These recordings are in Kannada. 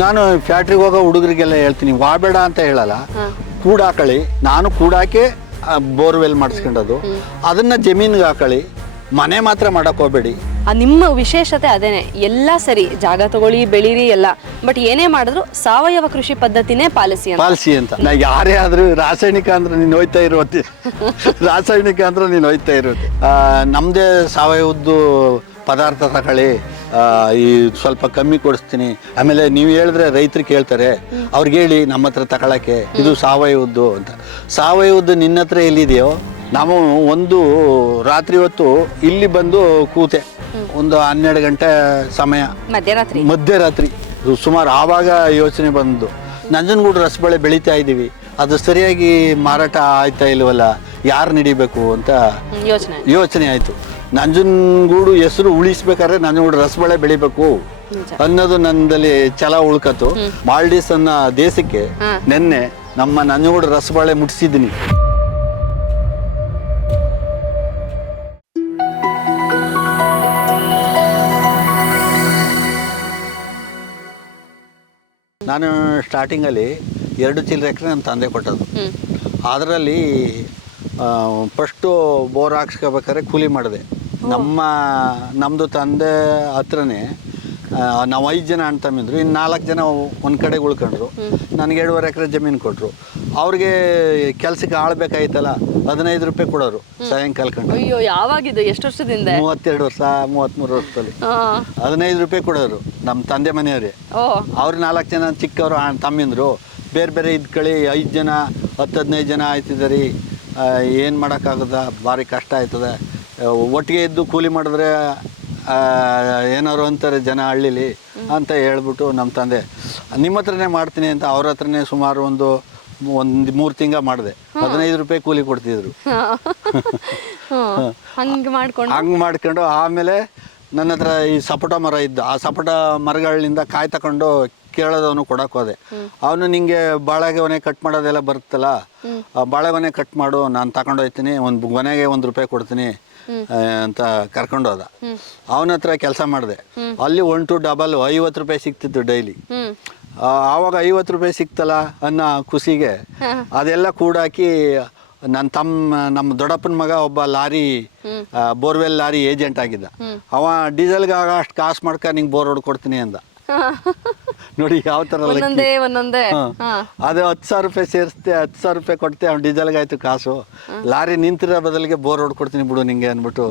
ನಾನು ಫ್ಯಾಕ್ಟ್ರಿಗೆ ಹೋಗೋ ಹುಡುಗರಿಗೆಲ್ಲ ಹೇಳ್ತೀನಿ ವಾಬೇಡ ಅಂತ ಹೇಳಲ್ಲ, ಕೂಡಾಕಳಿ. ನಾನು ಕೂಡಾಕೆ ಬೋರ್ವೆಲ್ ಮಾಡಿಸ್ಕೊಂಡದು, ಅದನ್ನ ಜಮೀನಿಗೆ ಹಾಕಳಿ, ಮನೆ ಮಾತ್ರ ಮಾಡಕ್ ಹೋಗ್ಬೇಡಿ. ನಿಮ್ಮ ವಿಶೇಷತೆ ಅದೇನೆ. ಎಲ್ಲ ಸರಿ, ಜಾಗ ತಗೊಳ್ಳಿ, ಬೆಳೀರಿ ಎಲ್ಲ, ಬಟ್ ಏನೇ ಮಾಡಿದ್ರು ಸಾವಯವ ಕೃಷಿ ಪದ್ಧತಿನೇ ಪಾಲಿಸಿ ಅಂತ. ನಾ ಯಾರೇ ಆದ್ರೂ ರಾಸಾಯನಿಕ ಅಂದ್ರೆ ನೀನು ಹೋಯ್ತಾ ಇರೋತಿ, ರಾಸಾಯನಿಕ ಅಂದ್ರೆ ನೀನು ಹೋಯ್ತಾ ಇರೋತಿ. ನಮ್ದೇ ಸಾವಯವದ್ದು ಪದಾರ್ಥ ತಗೊಳ್ಳಿ, ಈ ಸ್ವಲ್ಪ ಕಮ್ಮಿ ಕೊಡಿಸ್ತೀನಿ. ಆಮೇಲೆ ನೀವು ಹೇಳಿದ್ರೆ ರೈತರು ಕೇಳ್ತಾರೆ, ಅವ್ರಿಗೆ ಹೇಳಿ ನಮ್ಮ ಹತ್ರ ತಗೊಳಕ್ಕೆ, ಇದು ಸಾವಯವದ್ದು ಅಂತ. ಸಾವಯವದ್ದು ನಿನ್ನ ಹತ್ರ ಎಲ್ಲಿದೆಯೋ, ನಾವು ಒಂದು ರಾತ್ರಿ ಹೊತ್ತು ಇಲ್ಲಿ ಬಂದು ಕೂತೆ, ಒಂದು 12 ಗಂಟೆ ಸಮಯ, ಮಧ್ಯರಾತ್ರಿ ಸುಮಾರು. ಆವಾಗ ಯೋಚನೆ ಬಂದು, ನಂಜನಗೂಡು ರಸಬಾಳೆ ಬೆಳೀತಾ ಇದ್ದೀವಿ, ಅದು ಸರಿಯಾಗಿ ಮಾರಾಟ ಆಯ್ತಾ ಇಲ್ವಲ್ಲ, ಯಾರು ನಡಿಬೇಕು ಅಂತ ಯೋಚನೆ ಆಯ್ತು. ನಂಜನಗೂಡು ಹೆಸರು ಉಳಿಸ್ಬೇಕಾದ್ರೆ ನಂಜನಗೂಡು ರಸಬಾಳೆ ಬೆಳಿಬೇಕು ಅನ್ನೋದು ನನ್ನಲ್ಲಿ ಛಲ ಉಳ್ಕತ್ತು. ಮಾಲ್ಡೀವ್ಸ್ ಅನ್ನೋ ದೇಶಕ್ಕೆ ನಿನ್ನೆ ನಮ್ಮ ನಂಜನಗೂಡು ರಸಬಾಳೆ ಮುಟ್ಟಿಸಿದ್ದೀನಿ. ನಾನು ಸ್ಟಾರ್ಟಿಂಗಲ್ಲಿ 2 ಚಿಲ್ಲರೆ ಎಕರೆ ನನ್ನ ತಂದೆ ಕೊಟ್ಟದ್ದು. ಅದರಲ್ಲಿ ಫಸ್ಟು ಬೋರ್ ಹಾಕ್ಸ್ಕೋಬೇಕಾದ್ರೆ ಕೂಲಿ ಮಾಡಿದೆ. ನಮ್ಮದು ತಂದೆ ಹತ್ರನೇ ನಾವು 5 ಜನ ಅಣ್ಣ ತಮ್ಮಿದ್ರು, ಇನ್ನು 4 ಜನ ಒಂದು ಕಡೆಗೆ ಉಳ್ಕೊಂಡ್ರು. ನನಗೆ 2.5 ಎಕರೆ ಜಮೀನು ಕೊಟ್ಟರು. ಅವ್ರಿಗೆ ಕೆಲ್ಸಕ್ಕೆ ಆಳ್ಬೇಕಾಯ್ತಲ್ಲ, 15 ರೂಪಾಯಿ ಕೊಡೋರು ಸಾಯಂಕಾಲ ಕಂಡು. ಯಾವಾಗಿದ್ದು? ಎಷ್ಟು ವರ್ಷದಿಂದ? 32 ವರ್ಷ 33 ವರ್ಷದಲ್ಲಿ 15 ರೂಪಾಯಿ ಕೊಡೋರು ನಮ್ಮ ತಂದೆ ಮನೆಯವರೇ. ಅವ್ರು 4 ಜನ ಚಿಕ್ಕವರು ತಮ್ಮಿಂದ್ರು, ಬೇರೆ ಬೇರೆ ಇದ್ಕಳಿ 5 ಜನ 10-15 ಜನ ಆಯ್ತಿದ್ದಾರೆ. ಏನು ಮಾಡೋಕ್ಕಾಗದ, ಭಾರಿ ಕಷ್ಟ ಆಯ್ತದೆ. ಒಟ್ಟಿಗೆ ಇದ್ದು ಕೂಲಿ ಮಾಡಿದ್ರೆ ಏನಾರು ಅಂತಾರೆ ಜನ ಹಳ್ಳಿಲಿ ಅಂತ ಹೇಳ್ಬಿಟ್ಟು ನಮ್ಮ ತಂದೆ ನಿಮ್ಮ ಹತ್ರನೇ ಮಾಡ್ತೀನಿ ಅಂತ ಅವ್ರ ಹತ್ರನೇ ಸುಮಾರು ಒಂದು 3 ತಿಂಗಳ ಮಾಡಿದೆ. 15 ರೂಪಾಯಿ ಕೂಲಿ ಕೊಡ್ತಿದ್ರು. ಹಂಗೆ ಮಾಡ್ಕೊಂಡು ಆಮೇಲೆ ನನ್ನ ಹತ್ರ ಈ ಸಪೋಟ ಮರ ಇದ್ದ, ಆ ಸಪೋಟ ಮರಗಳಿಂದ ಕಾಯಿ ತಗೊಂಡು ಕೇಳೋದವನು ಕೊಡಕ್ಕೆ ಹೋದೆ. ಅವನು ನಿಂಗೆ ಬಾಳೆಗೊನೆ ಕಟ್ ಮಾಡೋದೆಲ್ಲ ಬರುತ್ತಲ್ಲ, ಬಾಳೆಗೊನೆ ಕಟ್ ಮಾಡು, ನಾನು ತಗೊಂಡು ಹೋಗ್ತೀನಿ, ಒಂದು ಗೊನೆಗೆ 1 ರೂಪಾಯಿ ಕೊಡ್ತೀನಿ ಅಂತ ಕರ್ಕೊಂಡು ಹೋದ. ಅವನ ಹತ್ರ ಕೆಲಸ ಮಾಡಿದೆ. ಅಲ್ಲಿ 1 to double 50 ರೂಪಾಯಿ ಸಿಕ್ತಿತ್ತು ಡೈಲಿ. ಆವಾಗ 50 ರೂಪಾಯಿ ಸಿಕ್ತಲ್ಲ ಅನ್ನೋ ಖುಷಿಗೆ ಅದೆಲ್ಲ ಕೂಡಾಕಿ ನಮ್ಮ ದೊಡ್ಡಪ್ಪನ ಮಗ ಒಬ್ಬ ಲಾರಿ ಬೋರ್ವೆಲ್ ಲಾರಿ ಏಜೆಂಟ್ ಆಗಿದ್ದ. ಅವ ಡೀಸೆಲ್ಗೆ ಆಗ ಅಷ್ಟು ಕಾಸು ಮಾಡ್ಕ ನಿಂಗೆ ಬೋರ್ ಹೊಡ್ಕೊಡ್ತೀನಿ ಅಂದ. ನೋಡಿ ಯಾವ ತರ ಅದು 10,000 ರೂಪಾಯಿ ಸೇರಿಸ್ತೆ, 10,000 ರೂಪಾಯಿ ಕೊಡ್ತೆ, ಅವ್ನು ಡೀಸೆಲ್ಗೆ ಆಯ್ತು ಕಾಸು. ಲಾರಿ ನಿಂತಿರೋ ಬದಲಿಗೆ ಬೋರ್ ಹೊಡ್ಕೊಡ್ತೀನಿ ಬಿಡು ನಿಂಗೆ ಅಂದ್ಬಿಟ್ಟು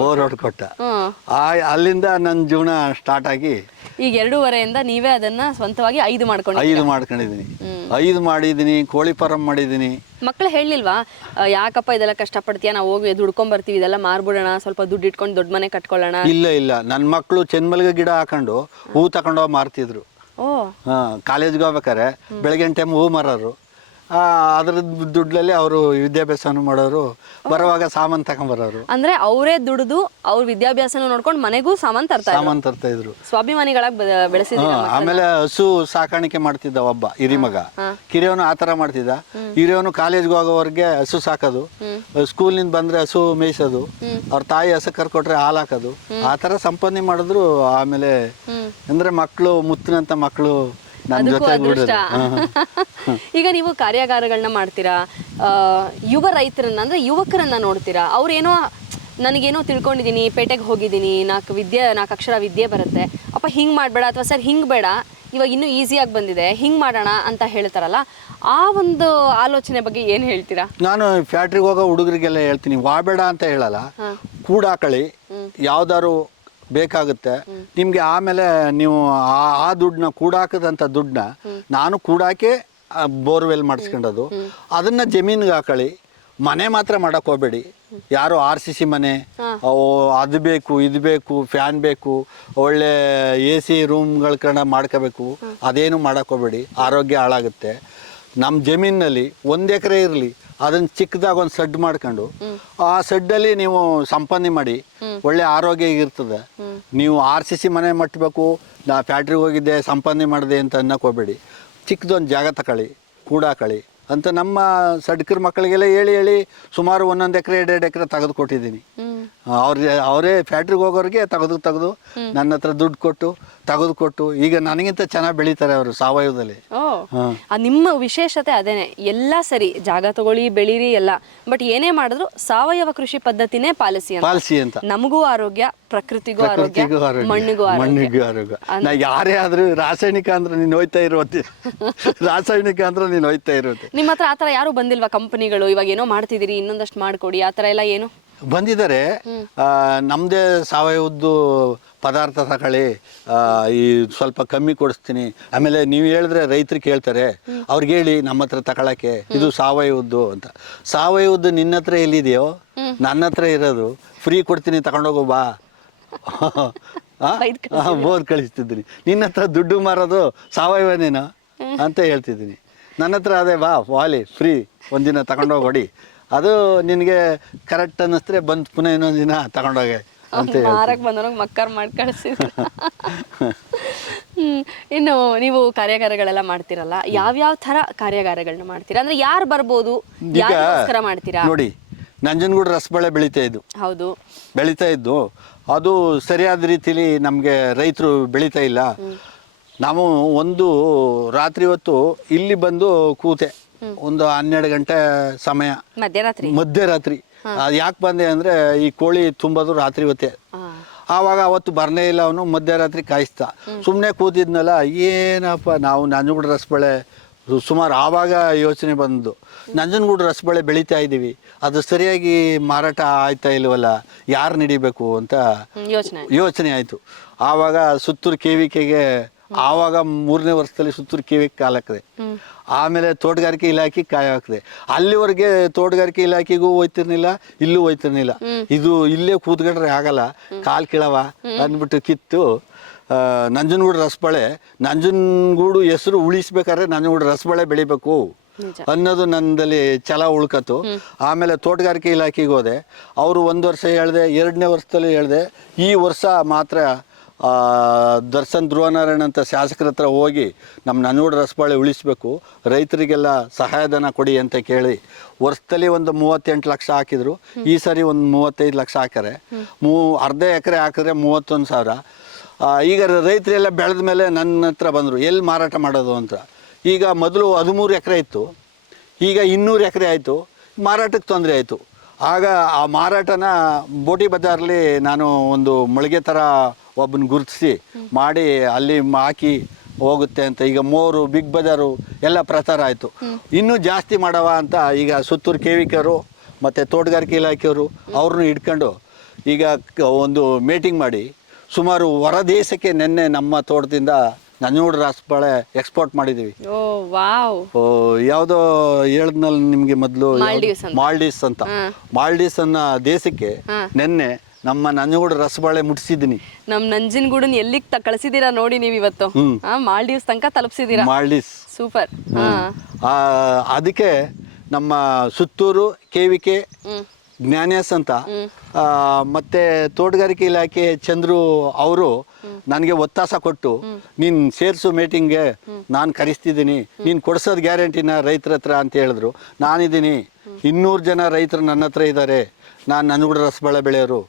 ಬೋರ್ ಹೊಡ್ಕೊಟ್ಟ. ಅಲ್ಲಿಂದ ನನ್ನ ಜೀವನ ಸ್ಟಾರ್ಟ್ ಆಗಿ ಈಗ 2.5 ನೀವೇ ಅದನ್ನ ಸ್ವಂತವಾಗಿ 5 ಮಾಡ್ಕೊಂಡಿದ್ದೀನಿ. 5 ಮಾಡಿದ್ದೀನಿ, ಕೋಳಿ ಫಾರಂ ಮಾಡಿದ್ದೀನಿ. ಮಕ್ಳು ಹೇಳಿಲ್ವಾ, ಯಾಕಪ್ಪ ಇದೆಲ್ಲ ಕಷ್ಟಪಡ್ತೀಯ, ನಾವು ಹೋಗಿ ದುಡ್ಕೊಂಡ್ ಬರ್ತೀವಿ, ಇದೆಲ್ಲ ಮಾರ್ಬಿಡೋಣ, ಸ್ವಲ್ಪ ದುಡ್ಡು ಇಟ್ಕೊಂಡು ದೊಡ್ಡ ಮನೆ ಕಟ್ಕೊಳ್ಳೋಣ? ಇಲ್ಲ, ನನ್ನ ಮಕ್ಕಳು ಚೆನ್ಮಲ್ಗೆ ಗಿಡ ಹಾಕೊಂಡು ಹೂ ತಗೊಂಡೋಗಿ ಮಾರ್ತಿದ್ರು. ಕಾಲೇಜ್ಗೆ ಹೋಗ್ಬೇಕಾರೆ ಬೆಳಗ್ಗೆ ಟೈಮ್ ಹೂ ಮಾರೋರು. ಅದ್ರ ದುಡ್ಡಲ್ಲಿ ಅವರು ವಿದ್ಯಾಭ್ಯಾಸನೂ ಮಾಡೋರು, ಬರುವಾಗ ಸಾಮಾನು ತಗೊಂಡ್ಬರೋರು. ಅಂದ್ರೆ ಅವರೇ ದುಡಿದು ಅವ್ರ ವಿದ್ಯಾಭ್ಯಾಸನ ನೋಡ್ಕೊಂಡು ಮನೆಗೂ ಸಾಮಾನು ತರ್ತಾ ಇದ್ರು. ಸ್ವಾಭಿಮಾನಿಗಳಾಗಿ ಬೆಳೆಸಿದ್ರು. ಆಮೇಲೆ ಹಸು ಸಾಕಾಣಿಕೆ ಮಾಡ್ತಿದ್ದ ಒಬ್ಬ ಹಿರಿಮಗ, ಕಿರಿಯವನು ಆತರ ಮಾಡ್ತಿದ್ದ. ಹಿರಿಯವನು ಕಾಲೇಜ್ಗೆ ಹೋಗೋವರೆಗೆ ಹಸು ಸಾಕೋದು, ಸ್ಕೂಲ್ನಿಂದ ಬಂದ್ರೆ ಹಸು ಮೇಯಿಸೋದು, ಅವ್ರ ತಾಯಿ ಹಸು ಕರ್ಕೊಟ್ರೆ ಹಾಲು ಹಾಕೋದು, ಆ ತರ ಸಂಪಾದನೆ ಮಾಡಿದ್ರು. ಆಮೇಲೆ ಅಂದ್ರೆ ಮಕ್ಕಳು ಮುತ್ತಿನಂತ ಮಕ್ಕಳು ಈಗ ನೀವು ಕಾರ್ಯಾಗಾರಗಳನ್ನ ಮಾಡ್ತೀರಾ, ಯುವ ರೈತರನ್ನ ಅಂದ್ರೆ ಯುವಕರನ್ನ ನೋಡ್ತೀರಾ. ಅವ್ರೇನೋ ನನಗೇನೋ ತಿಳ್ಕೊಂಡಿದ್ದೀನಿ, ಪೇಟೆಗೆ ಹೋಗಿದ್ದೀನಿ, 4 ಅಕ್ಷರ ವಿದ್ಯೆ ಬರುತ್ತೆ, ಅಪ್ಪ ಹಿಂಗೆ ಮಾಡಬೇಡ, ಅಥವಾ ಸರ್ ಹಿಂಗೆ ಬೇಡ, ಇವಾಗ ಇನ್ನೂ ಈಸಿಯಾಗಿ ಬಂದಿದೆ, ಹಿಂಗೆ ಮಾಡೋಣ ಅಂತ ಹೇಳ್ತಾರಲ್ಲ, ಆ ಒಂದು ಆಲೋಚನೆ ಬಗ್ಗೆ ಏನು ಹೇಳ್ತೀರಾ? ನಾನು ಫ್ಯಾಕ್ಟ್ರಿಗೆ ಹೋಗೋ ಹುಡುಗರಿಗೆಲ್ಲ ಹೇಳ್ತೀನಿ, ವಾಬೇಡ ಅಂತ ಹೇಳಲ್ಲ, ಕೂಡಾಕಳಿ, ಯಾವ್ದಾರು ಬೇಕಾಗುತ್ತೆ ನಿಮ್ಗೆ. ಆಮೇಲೆ ನೀವು ಆ ದುಡ್ಡನ್ನ ಕೂಡಾಕದಂತ ದುಡ್ಡನ್ನ ನಾನು ಕೂಡಾಕೆ ಬೋರ್ವೆಲ್ ಮಾಡಿಸ್ಕೊಂಡದು, ಅದನ್ನ ಜಮೀನ್ಗೆ ಹಾಕಳಿ, ಮನೆ ಮಾತ್ರ ಮಾಡಕ್ ಹೋಗ್ಬೇಡಿ. ಯಾರು RCC ಮನೆ, ಅದು ಬೇಕು ಇದು ಬೇಕು, ಫ್ಯಾನ್ ಬೇಕು, ಒಳ್ಳೆ AC ರೂಮ್ಗಳ ಕಡೆ ಮಾಡ್ಕೋಬೇಕು, ಅದೇನು ಮಾಡಕ್ ಹೋಗ್ಬೇಡಿ, ಆರೋಗ್ಯ ಹಾಳಾಗುತ್ತೆ. ನಮ್ಮ ಜಮೀನಲ್ಲಿ 1 ಎಕರೆ ಇರಲಿ, ಅದನ್ನ ಚಿಕ್ಕದಾಗ ಒಂದು ಸೆಡ್ ಮಾಡ್ಕೊಂಡು ಆ ಸೆಡ್ಡಲ್ಲಿ ನೀವು ಸಂಪಾದನೆ ಮಾಡಿ, ಒಳ್ಳೆ ಆರೋಗ್ಯ ಇರ್ತದೆ. ನೀವು RCC ಮನೆ ಮಟ್ಟಬೇಕು, ನಾ ಫ್ಯಾಕ್ಟ್ರಿಗೆ ಹೋಗಿದ್ದೆ ಸಂಪಾದನೆ ಮಾಡಿದೆ ಅಂತ ಅನ್ನಕ್ಕೆ ಹೋಗ್ಬೇಡಿ. ಚಿಕ್ಕದೊಂದು ಜಾಗ ತಗೊಳ್ಳಿ, ಕೂಡಾಕಳಿ ಅಂತ ನಮ್ಮ ಸಡ್ಕರ್ ಮಕ್ಕಳಿಗೆಲ್ಲ ಹೇಳಿ ಸುಮಾರು 1 ಎಕರೆ 2 ಎಕರೆ ತೆಗೆದು ಕೊಟ್ಟಿದ್ದೀನಿ. ಅವರೇ ಫ್ಯಾಕ್ಟ್ರಿಗೆ ಹೋಗೋರಿಗೆ ತೆಗೆದು ನನ್ನ ಹತ್ರ ದುಡ್ಡು ಕೊಟ್ಟು ತೆಗೆದುಕೊಟ್ಟು ಈಗ ನನಗಿಂತ ಚೆನ್ನಾಗಿ ಬೆಳೀತಾರೆ ಅವರು ಸಾವಯವದಲ್ಲಿ. ನಿಮ್ಮ ವಿಶೇಷತೆ ಅದೇನೆ, ಎಲ್ಲ ಸರಿ ಜಾಗ ತಗೊಳ್ಳಿ ಬೆಳೀರಿ ಎಲ್ಲ, ಬಟ್ ಏನೇ ಮಾಡಿದ್ರು ಸಾವಯವ ಕೃಷಿ ಪದ್ಧತಿನೇ ಪಾಲಿಸಿ ಅಂತ. ನಮಗೂ ಆರೋಗ್ಯ, ಪ್ರಕೃತಿಗೂ ಆರೋಗ್ಯ, ಮಣ್ಣಿಗೂ ಆರೋಗ್ಯ. ನಾ ಯಾರೇ ಆದ್ರೂ ರಾಸಾಯನಿಕ ಅಂದ್ರೆ ನೀನು ಹೋಯ್ತಾ ಇರೋತ್ತೆ, ರಾಸಾಯನಿಕ ಅಂದ್ರೆ ನೀನು ಹೋಯ್ತಾ ಇರೋತ್ತೆ. ನಿಮ್ಮ ಹತ್ರ ಆತರ ಯಾರು ಬಂದಿಲ್ವಾ ಕಂಪನಿಗಳು, ಇವಾಗ ಏನೋ ಮಾಡ್ತಿದ್ದೀರಿ ಇನ್ನೊಂದಷ್ಟು ಮಾಡ್ಕೊಡಿ ಆತರ ಎಲ್ಲ ಏನು ಬಂದಿದ್ದಾರೆ? ನಮ್ಮದೇ ಸಾವಯವದ್ದು ಪದಾರ್ಥ ತಗೊಳ್ಳಿ, ಈ ಸ್ವಲ್ಪ ಕಮ್ಮಿ ಕೊಡಿಸ್ತೀನಿ. ಆಮೇಲೆ ನೀವು ಹೇಳಿದ್ರೆ ರೈತರು ಕೇಳ್ತಾರೆ, ಅವ್ರಿಗೆ ಹೇಳಿ ನಮ್ಮ ಹತ್ರ ತಗೊಳಕ್ಕೆ ಇದು ಸಾವಯವದ್ದು ಅಂತ. ಸಾವಯವದ್ದು ನಿನ್ನ ಹತ್ರ ಎಲ್ಲಿದೆಯೋ, ನನ್ನ ಹತ್ರ ಇರೋದು ಫ್ರೀ ಕೊಡ್ತೀನಿ ತಗೊಂಡೋಗೋ ಬಾ ಬೋರ್ ಕಳಿಸ್ತಿದ್ದೀನಿ. ನಿನ್ನ ಹತ್ರ ದುಡ್ಡು ಮಾರೋದು ಸಾವಯವನೇನೋ ಅಂತ ಹೇಳ್ತಿದ್ದೀನಿ. ನನ್ನ ಹತ್ರ ಅದೇ ಬಾ ವಾಲಿ ಫ್ರೀ ಒಂದಿನ ತಗೊಂಡೋಗಿ, ಅದು ನಿನಗೆ ಕರೆಕ್ಟ್ ಅನ್ನಿಸ್ತಾರೆ ಬಂದು ಪುನಃ ಇನ್ನೊಂದು ದಿನ ತಗೊಂಡೋಗಿ ಅಂತ ಮಾರಕ್ ಬಂದವ್ರಿಗೆ ಮಕ್ಕರ್ ಮಾಡಿ ಕಳಿಸಿದ್ರು. ಇನ್ನು ನೀವು ಕಾರ್ಯಾಗಾರಗಳೆಲ್ಲ ಮಾಡ್ತಿರಲ್ಲ, ಯಾವ್ಯಾವ ತರ ಕಾರ್ಯಾಗಾರಗಳನ್ನ ಮಾಡ್ತೀರಾ? ಅಂದ್ರೆ ಯಾರು ಬರ್ಬೋದು, ಯಾರಿಗೋಸ್ಕರ ಮಾಡ್ತೀರಾ? ನೋಡಿ, ನಂಜನಗೂಡು ರಸಬಾಳೆ ಹೌದು ಬೆಳೀತಾ ಇದ್ದು ಅದು ಸರಿಯಾದ ರೀತಿಲಿ ನಮಗೆ ರೈತರು ಬೆಳೀತಾ ಇಲ್ಲ. ನಾವು ಒಂದು ರಾತ್ರಿ ಹೊತ್ತು ಇಲ್ಲಿ ಬಂದು ಕೂತೆ, ಒಂದು 12 ಗಂಟೆ ಸಮಯ, ಮಧ್ಯರಾತ್ರಿ. ಯಾಕೆ ಬಂದೆ ಅಂದರೆ ಈ ಕೋಳಿ ತುಂಬೋದು ರಾತ್ರಿ ಹೊತ್ತೆ. ಆವಾಗ ಅವತ್ತು ಬರ್ನೇ ಇಲ್ಲ, ಅವನು ಮಧ್ಯರಾತ್ರಿ ಕಾಯಿಸ್ತಾ. ಸುಮ್ಮನೆ ಕೂತಿದ್ನಲ್ಲ, ಏನಪ್ಪ ನಾವು ನಂಜನಗೂಡು ರಸಬಾಳೆ ಸುಮಾರು ಆವಾಗ ಯೋಚನೆ ಬಂದು, ನಂಜನಗೂಡು ರಸಬಾಳೆ ಬೆಳೀತಾ ಇದ್ದೀವಿ, ಅದು ಸರಿಯಾಗಿ ಮಾರಾಟ ಆಯ್ತಾ ಇಲ್ವಲ್ಲ, ಯಾರು ನಡಿಬೇಕು ಅಂತ ಯೋಚನೆ ಆಯಿತು. ಆವಾಗ ಸುತ್ತೂರು KVKಗೆ ಆವಾಗ 3ನೇ ವರ್ಷದಲ್ಲಿ ಸುತ್ತೂರು KVK ಕಾಲು ಹಾಕಿದೆ. ಆಮೇಲೆ ತೋಟಗಾರಿಕೆ ಇಲಾಖೆ ಕಾಯ ಹಾಕಿದೆ. ಅಲ್ಲಿವರೆಗೆ ತೋಟಗಾರಿಕೆ ಇಲಾಖೆಗೂ ಹೋಯ್ತಿರ್ಲಿಲ್ಲ, ಇಲ್ಲೂ ಹೋಯ್ತಿರ್ಲಿಲ್ಲ. ಇದು ಇಲ್ಲೇ ಕೂತ್ಕೊಂಡ್ರೆ ಆಗಲ್ಲ, ಕಾಲು ಕೀಳವ ಅಂದ್ಬಿಟ್ಟು ಕಿತ್ತು ನಂಜನಗೂಡು ರಸಬಾಳೆ, ನಂಜನಗೂಡು ಹೆಸರು ಉಳಿಸ್ಬೇಕಾದ್ರೆ ನಂಜನಗೂಡು ರಸಬಾಳೆ ಬೆಳಿಬೇಕು ಅನ್ನೋದು ನನ್ನಲ್ಲಿ ಛಲ ಉಳ್ಕತ್ತು. ಆಮೇಲೆ ತೋಟಗಾರಿಕೆ ಇಲಾಖೆಗೆ ಹೋದೆ, ಅವರು 1 ವರ್ಷ ಹೇಳಿದೆ, 2ನೇ ವರ್ಷದಲ್ಲಿ ಹೇಳಿದೆ. ಈ ವರ್ಷ ಮಾತ್ರ ದರ್ಶನ್ ಧ್ರುವನಾರಾಯಣ ಅಂತ ಶಾಸಕರ ಹತ್ರ ಹೋಗಿ ನಮ್ಮ ನಂಜನಗೂಡು ರಸಬಾಳೆ ಉಳಿಸ್ಬೇಕು, ರೈತರಿಗೆಲ್ಲ ಸಹಾಯಧನ ಕೊಡಿ ಅಂತ ಕೇಳಿ ವರ್ಷದಲ್ಲಿ ಒಂದು 38 ಲಕ್ಷ ಹಾಕಿದ್ರು. ಈ ಸರಿ ಒಂದು 35 ಲಕ್ಷ ಹಾಕ್ಯಾರೆ. ಅರ್ಧ ಎಕರೆ ಹಾಕಿದ್ರೆ 31,000. ಈಗ ರೈತರೆಲ್ಲ ಬೆಳೆದ ಮೇಲೆ ನನ್ನ ಹತ್ರ ಬಂದರು, ಎಲ್ಲಿ ಮಾರಾಟ ಮಾಡೋದು ಅಂತ. ಈಗ ಮೊದಲು 13 ಎಕರೆ ಇತ್ತು, ಈಗ 200 ಎಕರೆ ಆಯಿತು. ಮಾರಾಟಕ್ಕೆ ತೊಂದರೆ ಆಯಿತು. ಆಗ ಆ ಮಾರಾಟನ ಬೋಟಿ ಬಜಾರ್ಲಿ ನಾನು ಒಂದು ಮೊಳಗೆ ಥರ ಒಬ್ಬನ ಗುರುತಿಸಿ ಮಾಡಿ ಅಲ್ಲಿ ಹಾಕಿ ಹೋಗುತ್ತೆ ಅಂತ. ಈಗ ಮೋರು, ಬಿಗ್ ಬಜಾರು ಎಲ್ಲ ಪ್ರಚಾರ ಆಯಿತು. ಇನ್ನೂ ಜಾಸ್ತಿ ಮಾಡವ ಅಂತ ಈಗ ಸುತ್ತೂರು KVKವರು ಮತ್ತು ತೋಟಗಾರಿಕೆ ಇಲಾಖೆಯವರು ಅವ್ರನ್ನೂ ಹಿಡ್ಕೊಂಡು ಈಗ ಒಂದು ಮೀಟಿಂಗ್ ಮಾಡಿ ಸುಮಾರು ಹೊರ ದೇಶಕ್ಕೆ ನಿನ್ನೆ ನಮ್ಮ ತೋಟದಿಂದ ನಂಜನಗೂಡು ರಸಬಾಳೆ ಎಕ್ಸ್ಪೋರ್ಟ್ ಮಾಡಿದ್ದೀವಿ. ಯಾವುದೋ ಹೇಳಿದ್ನಲ್ಲ ನಿಮಗೆ ಮೊದಲು, ಮಾಲ್ಡೀವ್ಸ್ ಅಂತ. ಮಾಲ್ಡೀವ್ಸ್ ಅನ್ನೋ ದೇಶಕ್ಕೆ ನಿನ್ನೆ ನಮ್ಮ ನಂಜನಗೂಡು ರಸಬಾಳೆ ಮುಟ್ಟಿಸಿದ್ದೀನಿ. ನಮ್ಮ ನಂಜನಗೂಡನ್ನ ಎಲ್ಲಿಗೆ ಕಳಿಸಿದ್ದೀರಾ ನೋಡಿ ನೀವು ಇವತ್ತು, ಮಾಲ್ಡೀವ್ಸ್ ತನಕ ತಲುಪಿಸಿದ್ದೀರಾ. ಮಾಲ್ಡೀವ್ಸ್ ಸೂಪರ್. ಅದಕ್ಕೆ ನಮ್ಮ ಸುತ್ತೂರು KVK ಜ್ಞಾನೇಶ್ ಅಂತ ಮತ್ತೆ ತೋಟಗಾರಿಕೆ ಇಲಾಖೆ ಚಂದ್ರು ಅವರು ನನಗೆ ಒತ್ತಾಸ ಕೊಟ್ಟು, ನೀನು ಸೇರಿಸು ಮೀಟಿಂಗ್ಗೆ, ನಾನು ಕರೆಸ್ತಿದ್ದೀನಿ, ನೀನು ಕೊಡ್ಸೋದು ಗ್ಯಾರಂಟಿನ ರೈತರ ಹತ್ರ ಅಂತ ಹೇಳಿದ್ರು. ನಾನಿದ್ದೀನಿ, 200 ಜನ ರೈತರು ನನ್ನ ಹತ್ರ ಇದ್ದಾರೆ. ನಾನು ನಂಜನಗೂಡು ರಸಬಾಳೆ ಬೆಳೆಯೋರು,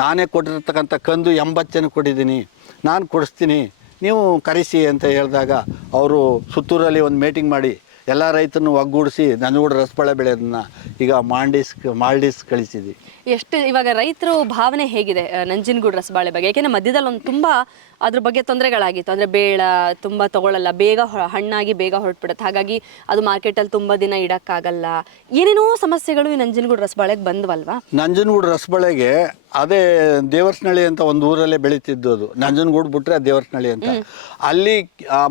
ನಾನೇ ಕೊಟ್ಟಿರ್ತಕ್ಕಂಥ ಕಂದು 80 ಜನ ಕೊಟ್ಟಿದ್ದೀನಿ, ನಾನು ಕೊಡಿಸ್ತೀನಿ, ನೀವು ಕರೆಸಿ ಅಂತ ಹೇಳಿದಾಗ ಅವರು ಸುತ್ತೂರಲ್ಲಿ ಒಂದು ಮೀಟಿಂಗ್ ಮಾಡಿ ಎಲ್ಲ ರೈತರನ್ನು ಒಗ್ಗೂಡಿಸಿ ನಂಜನಗೂಡು ರಸಬಾಳೆ ಬೆಳೆಯೋದನ್ನ ಈಗ ಮಾಲ್ಡೀವ್ಸ್ ಕಳಿಸಿದ್ವಿ. ಎಷ್ಟು ಇವಾಗ ರೈತರ ಭಾವನೆ ಹೇಗಿದೆ ನಂಜನಗೂಡು ರಸಬಾಳೆ ಬಗ್ಗೆ? ಯಾಕೆಂದ್ರೆ ಮಧ್ಯದಲ್ಲಿ ಒಂದು ತುಂಬ ಅದ್ರ ಬಗ್ಗೆ ತೊಂದರೆಗಳಾಗಿತ್ತು. ಅಂದರೆ ಬೇಡ, ತುಂಬ ತಗೊಳ್ಳಲ್ಲ, ಬೇಗ ಹಣ್ಣಾಗಿ ಬೇಗ ಹೊರಟ್ಬಿಡುತ್ತೆ, ಹಾಗಾಗಿ ಅದು ಮಾರ್ಕೆಟಲ್ಲಿ ತುಂಬ ದಿನ ಇಡೋಕ್ಕಾಗಲ್ಲ, ಏನೇನೋ ಸಮಸ್ಯೆಗಳು ಈ ನಂಜನಗೂಡು ರಸಬಾಳೆಗೆ ಬಂದ್ವಲ್ವಾ? ನಂಜನಗೂಡು ರಸಬಾಳೆಗೆ ಅದೇ ದೇವರಸನಹಳ್ಳಿ ಅಂತ ಒಂದು ಊರಲ್ಲೇ ಬೆಳೀತಿದ್ದು. ಅದು ನಂಜನಗೂಡು ಬಿಟ್ರೆ ದೇವರಸನಹಳ್ಳಿ ಅಂತ. ಅಲ್ಲಿ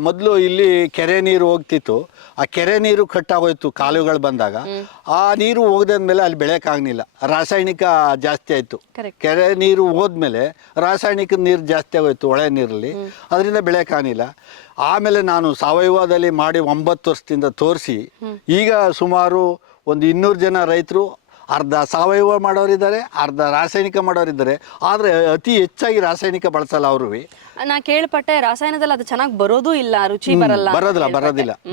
ಮೊದಲು ಇಲ್ಲಿ ಕೆರೆ ನೀರು ಹೋಗ್ತಿತ್ತು, ಆ ಕೆರೆ ನೀರು ಕಟ್ಟಾಗೋಯ್ತು ಕಾಲುವೆಗಳು ಬಂದಾಗ. ಆ ನೀರು ಹೋಗದಾದ್ಮೇಲೆ ಅಲ್ಲಿ ಬೆಳೆಯೋಕ್ಕಾಗಲಿಲ್ಲ, ರಾಸಾಯನಿಕ ಜಾಸ್ತಿ ಆಯಿತು. ಕೆರೆ ನೀರು ಹೋದ್ಮೇಲೆ ರಾಸಾಯನಿಕ ನೀರು ಜಾಸ್ತಿ ಆಗೋಯ್ತು ಹೊಳೆ ನೀರಲ್ಲಿ, ಅದರಿಂದ ಬೆಳೆಯೋಕ್ಕಾಗಲಿಲ್ಲ. ಆಮೇಲೆ ನಾನು ಸಾವಯವದಲ್ಲಿ ಮಾಡಿ 9 ವರ್ಷದಿಂದ ತೋರಿಸಿ ಈಗ ಸುಮಾರು ಒಂದು 200 ಜನ ರೈತರು ಅರ್ಧ ಸಾವಯವ ಮಾಡೋರಿದ್ದಾರೆ, ಅರ್ಧ ರಾಸಾಯನಿಕ ಮಾಡೋರಿದ್ದಾರೆ. ಆದರೆ ಅತಿ ಹೆಚ್ಚಾಗಿ ರಾಸಾಯನಿಕ ಬಳಸಲ್ಲ ಅವರು. ನಾ ಕೇಳ್ಪಟ್ಟೆ ರಾಸಾಯನದಲ್ಲಿ ಅದು ಚೆನ್ನಾಗಿ ಬರೋದು ಇಲ್ಲ, ರುಚಿ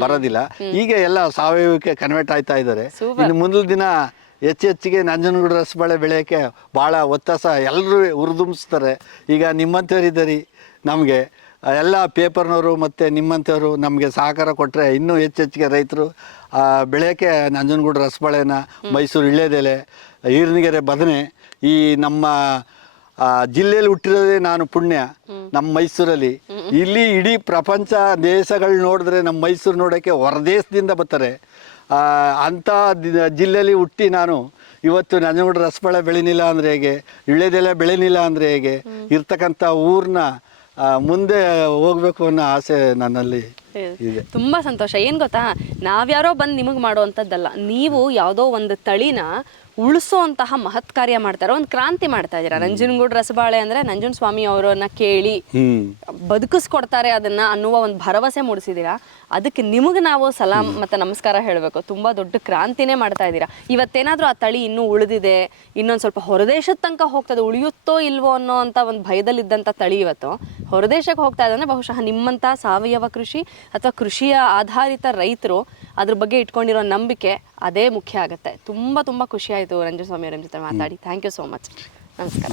ಬರೋದಿಲ್ಲ. ಈಗ ಎಲ್ಲ ಸಾವಯವಕ್ಕೆ ಕನ್ವರ್ಟ್ ಆಯ್ತಾ ಇದ್ದಾರೆ. ಇನ್ನು ಮುಂದಿನ ದಿನ ಹೆಚ್ಚಿಗೆ ನಂಜನಗೂಡು ರಸಬಾಳೆ ಬೆಳೆಯೋಕ್ಕೆ ಭಾಳ ಒತ್ತಾಸ ಎಲ್ಲರೂ ಹುರಿದುಂಬಿಸ್ತಾರೆ. ಈಗ ನಿಮ್ಮಂಥವ್ರಿದ್ದೀರಿ, ನಮಗೆ ಎಲ್ಲ ಪೇಪರ್ನವರು ಮತ್ತು ನಿಮ್ಮಂಥವ್ರು ನಮಗೆ ಸಹಕಾರ ಕೊಟ್ಟರೆ ಇನ್ನೂ ಹೆಚ್ಚಿಗೆ ರೈತರು ಬೆಳೆಯೋಕ್ಕೆ ನಂಜನಗೂಡು ರಸಬಾಳೆನ, ಮೈಸೂರು ವೀಳ್ಯದೆಲೆ, ಈರ್ನಗೆರೆ ಬದನೆ, ಈ ನಮ್ಮ ಜಿಲ್ಲೆಯಲ್ಲಿ ಹುಟ್ಟಿರೋದೇ ನಾನು ಪುಣ್ಯ. ನಮ್ಮ ಮೈಸೂರಲ್ಲಿ ಇಲ್ಲಿ ಇಡೀ ಪ್ರಪಂಚ ದೇಶಗಳು ನೋಡಿದ್ರೆ ನಮ್ಮ ಮೈಸೂರು ನೋಡೋಕ್ಕೆ ಹೊರದೇಶದಿಂದ ಬರ್ತಾರೆ. ಅಂಥ ಜಿಲ್ಲೆಯಲ್ಲಿ ಹುಟ್ಟಿ ನಾನು ಇವತ್ತು ನಂಜನಗೂಡು ರಸಬಾಳೆ ಬೆಳಿನಿಲ್ಲ ಅಂದರೆ ಹೇಗೆ, ವೀಳ್ಯದೆಲೆ ಬೆಳಿನಿಲ್ಲ ಅಂದರೆ ಹೇಗೆ, ಇರ್ತಕ್ಕಂಥ ಊರನ್ನ ಮುಂದೆ ಹೋಗ್ಬೇಕು ಅನ್ನೋ ಆಸೆ ನನ್ನಲ್ಲಿ ಇದೆ. ತುಂಬಾ ಸಂತೋಷ. ಏನ್ ಗೊತ್ತಾ, ನಾವ್ಯಾರೋ ಬಂದು ನಿಮಗೆ ಮಾಡುವಂಥದ್ದಲ್ಲ, ನೀವು ಯಾವುದೋ ಒಂದು ತಳಿನ ಉಳಿಸೋಂತಹ ಮಹತ್ ಕಾರ್ಯ ಮಾಡ್ತಾರೋ, ಒಂದು ಕ್ರಾಂತಿ ಮಾಡ್ತಾ ಇದ್ದೀರಾ. ನಂಜನಗೂಡು ರಸಬಾಳೆ ಅಂದ್ರೆ ನಂಜನ ಸ್ವಾಮಿ ಅವರನ್ನ ಕೇಳಿ ಬದುಕಿಸ್ಕೊಡ್ತಾರೆ ಅದನ್ನ ಅನ್ನುವ ಒಂದು ಭರವಸೆ ಮೂಡಿಸಿದ್ದೀರಾ. ಅದಕ್ಕೆ ನಿಮಗೆ ನಾವು ಸಲಾಂ ಮತ್ತೆ ನಮಸ್ಕಾರ ಹೇಳಬೇಕು. ತುಂಬಾ ದೊಡ್ಡ ಕ್ರಾಂತಿನೇ ಮಾಡ್ತಾ ಇದ್ದೀರಾ. ಇವತ್ತೇನಾದ್ರೂ ಆ ತಳಿ ಇನ್ನೂ ಉಳಿದಿದೆ, ಇನ್ನೊಂದು ಸ್ವಲ್ಪ ಹೊರದೇಶದ ತನಕ ಹೋಗ್ತದೆ, ಉಳಿಯುತ್ತೋ ಇಲ್ವೋ ಅನ್ನೋ ಅಂತ ಒಂದು ಭಯದಲ್ಲಿದ್ದಂಥ ತಳಿ ಇವತ್ತು ಹೊರದೇಶಕ್ಕೆ ಹೋಗ್ತಾ ಇದೆ ಅಂದ್ರೆ ಬಹುಶಃ ನಿಮ್ಮಂಥ ಸಾವಯವ ಕೃಷಿ ಅಥವಾ ಕೃಷಿಯ ಆಧಾರಿತ ರೈತರು ಅದ್ರ ಬಗ್ಗೆ ಇಟ್ಕೊಂಡಿರೋ ನಂಬಿಕೆ ಅದೇ ಮುಖ್ಯ ಆಗುತ್ತೆ. ತುಂಬ ತುಂಬ ಖುಷಿ ಆಯಿತು ರಂಜನ್ ಸ್ವಾಮಿ ಅವರ ಜೊತೆ ಮಾತಾಡಿ. Thank you so much. ನಮಸ್ಕಾರ.